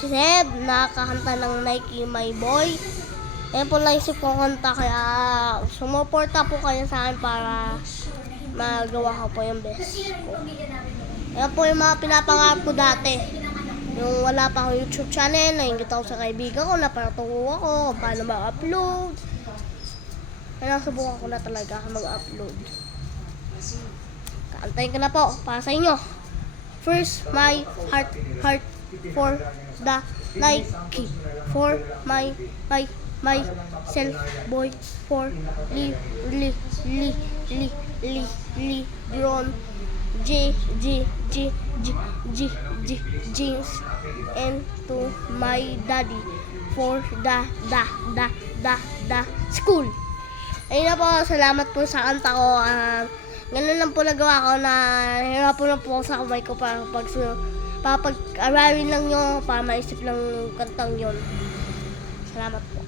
si Seb, nakakanta ng Nike My Boy. Ayan po naisip kong kanta, kaya sumuporta po kayo sa akin para magawa ko po yung best ko. Ayan po yung mga pinapangarap ko dati. Yung wala pa akong YouTube channel, naingit ako sa kaibigan ko, napatungo ako kung paano mag-upload. Kaya nasubukan ko na talaga mag-upload. Kaantayin ko na po para sa inyo. First, my heart for the Nike. For myself, boy. For Lebron jeans. And to my daddy for the school. Ayun na po, salamat po sa kanta ko. Ganun lang po nagawa ko, na hirapan lang po ako sa kamay ko para pag-aralin lang nyo, para maisip lang yung kantang yon. Salamat po.